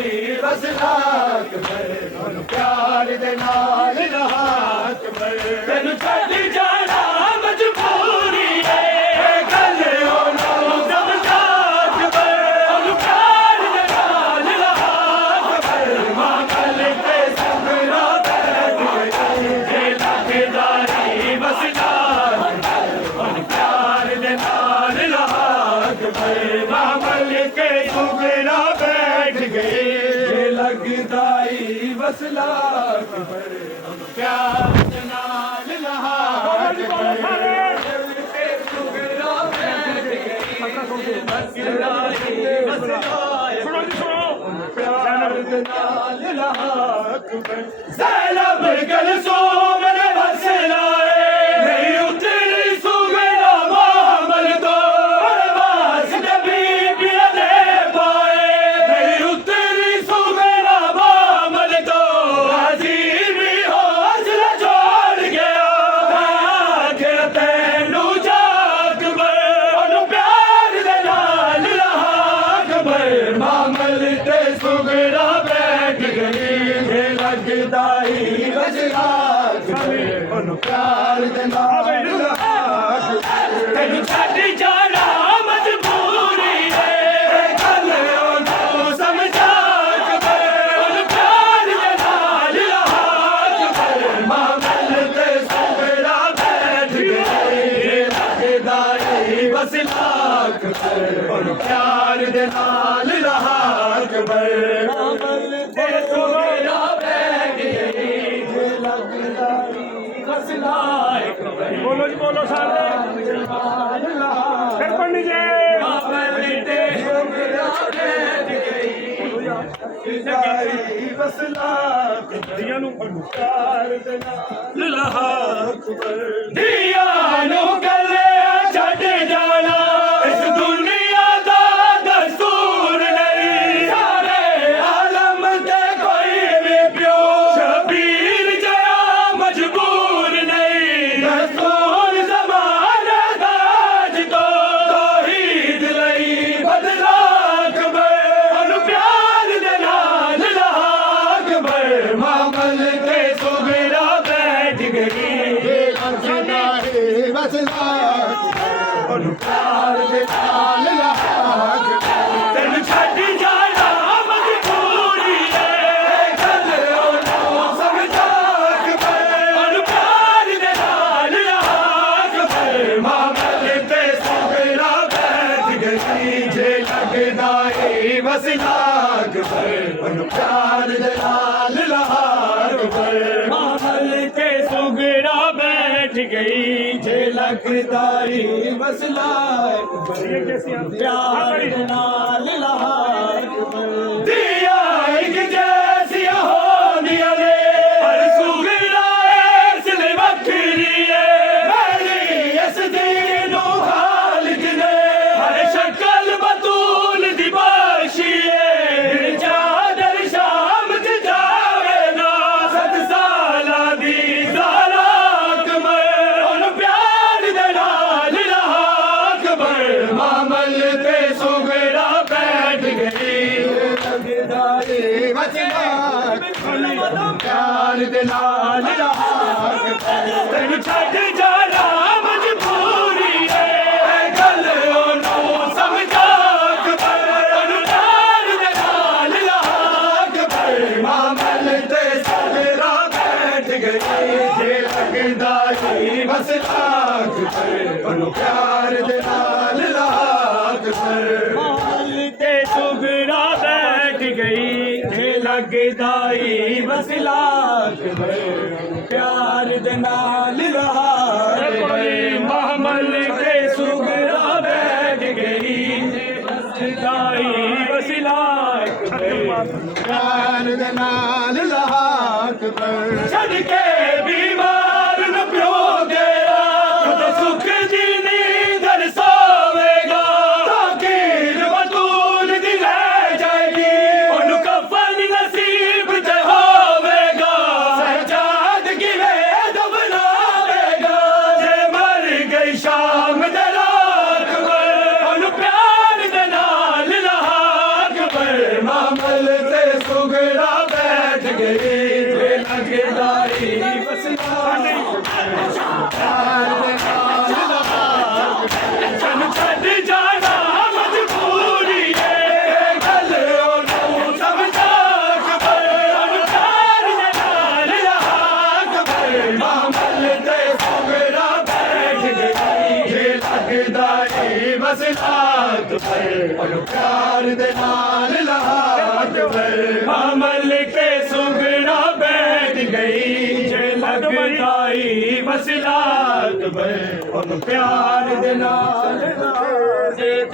ਲੱਗਦਾਈ ਬਸਲਾਕ ਬਰ ਉਹਨੂੰ ਪਿਆਰ ਦੇ ਨਾਲ ਲਹਾਕ ਬਰ ਤੈਨੂੰ ਛੱਡ ਜਾਣਾ प्यार प्यारु नाल ਹੀ ਉਹਨੂੰ ਪਿਆਰ ਦੇ ਨਾਲ ਲਹਾਕ ਬਰ ਤੈਨੂੰ ਛੱਡ ਜਾਣਾ ਮਜਬੂਰੀ ਏ। ਗੱਲ ਉਹਨੂੰ ਸਮਝਾ ਕਬਰ ਉਹਨੂੰ ਪਿਆਰ ਦੇ ਨਾਲ ਲਹਾਕ ਬਰ ਮਾਮਲ ਤੇ ਬੈਠ ਗਏ ਲੱਗਦਾ ਬਸ ਉਹਨੂੰ ਪਿਆਰ ਦੇ ਨਾਲ ਮਾਮਲ ਤੇ ਬੋਲੋ ਜੀ, ਬੋਲੋ ਸਾਰੇ। ਫਿਰ ਪੰਡਿਤ ਜੀ। ਬਸਲਾਕ ਦੀਆਂ ਨੂੰ ਫੜੋ ਪਿਆਰ ਦੇ ਨਾਲ ਲਹਾਕ ਬਰ ਧੀਆਂ ਨੂੰ ਗੱਲੇ ਛੱਡ ਜਾਣਾ। ਲੱਗਦਾਈ ਉਹਨੂੰ ਪਿਆਰ ਦੇ ਨਾਲ ਲਹਾਕ ਤੈਨੂੰ ਛੱਡ ਜਾਣਾ ਮਜਬੂਰੀ ਏ ਗੱਲ ਉਹਨੂੰ ਸਮਝਾ ਅਕਬਰ ਉਹਨੂੰ ਪਿਆਰ ਦੇ ਨਾਲ ਅਕਬਰ ਮਾਮਲ ਤੇ ਸੁਗਰਾ ਬੈਠ ਗਈ ਜੇ ਲੱਗਦਾ ਏ ਵਸਲਾ ਅਕਬਰ ਉਹਨੂੰ ਪਿਆਰ ਦੇ ਨਾਲ ਅਕਬਰ ਮਾਮਲ ਗਈ ਜੇ ਲੱਗਦਾ ਏ ਅਕਬਰ ਪਿਆਰ ਨਾਲ ਪਿਆਰ ਦੇ ਨਾਲ ਲਹਾਕ ਬਰ ਤੈਨੂੰ ਛੱਡ ਜਾਣਾ ਮਜਬੂਰੀ ਏ। ਗੱਲ ਉਹਨੂੰ ਸਮਝਾ ਕਬਰ ਉਹਨੂੰ ਪਿਆਰ ਦੇ ਨਾਲ ਲਹਾ ਕਬਰ ਮਾਮਲ ਤੇ ਸਗਰਾ ਬੈਠ ਗਈ। ਜੇ ਲੱਗਦਾ ਹੀ ਬਸ ਲਾਖ ਪਰ ਉਹਨੂੰ ਪਿਆਰ ਲੱਗਦਾ ਲਾਖ ਪਰ ਪਿਆਰ ਦੇ ਨਾਲ ਲਹਾ ਕੋਈ ਮਹਮਲ ਕੇ ਸੁਗਰਾ ਬੈਠ ਗਈ। ਦਾਈ ਵਸਿਲਾ ਪਿਆਰ ਦੇ ਨਾਲ ਬਰ ਛੱਡ ਕੇ ਬੈਠ ਗਈ ਤੇ ਲੱਗਦਾ ਹੀ ਬਸਨਾ ਸਾਨੂੰ ਛੱਡ ਜਾਣਾ ਮਜਬੂਰੀ ਏ ਗੱਲ ਉਹਨੂੰ ਸਮਝਾ ਕਬਰ ਅਨੁਸਾਰ ਦੇ ਨਾਲ ਰਹਾ ਕਬਰ ਮਾਮਲ ਤੇ ਸੁਗੜਾ ਬੈਠ ਗਈ ਜੇ ਲੱਗਦਾ ਏ ਮਸਲਾ ਕਬਰ ਉਹਨੂੰ ਪਿਆਰ ਦੇ ਨਾਲ ਲਾਖ ਬਰ ਮਾਮਲ ਤੇ ਸੁਗੜਾ ਬੈਠ ਗਈ। ਜੇ ਲੱਗਦਾ ਈ ਮਸਲਾ ਉਹਨੂੰ ਪਿਆਰ ਦੇ ਨਾਲ ਦੇ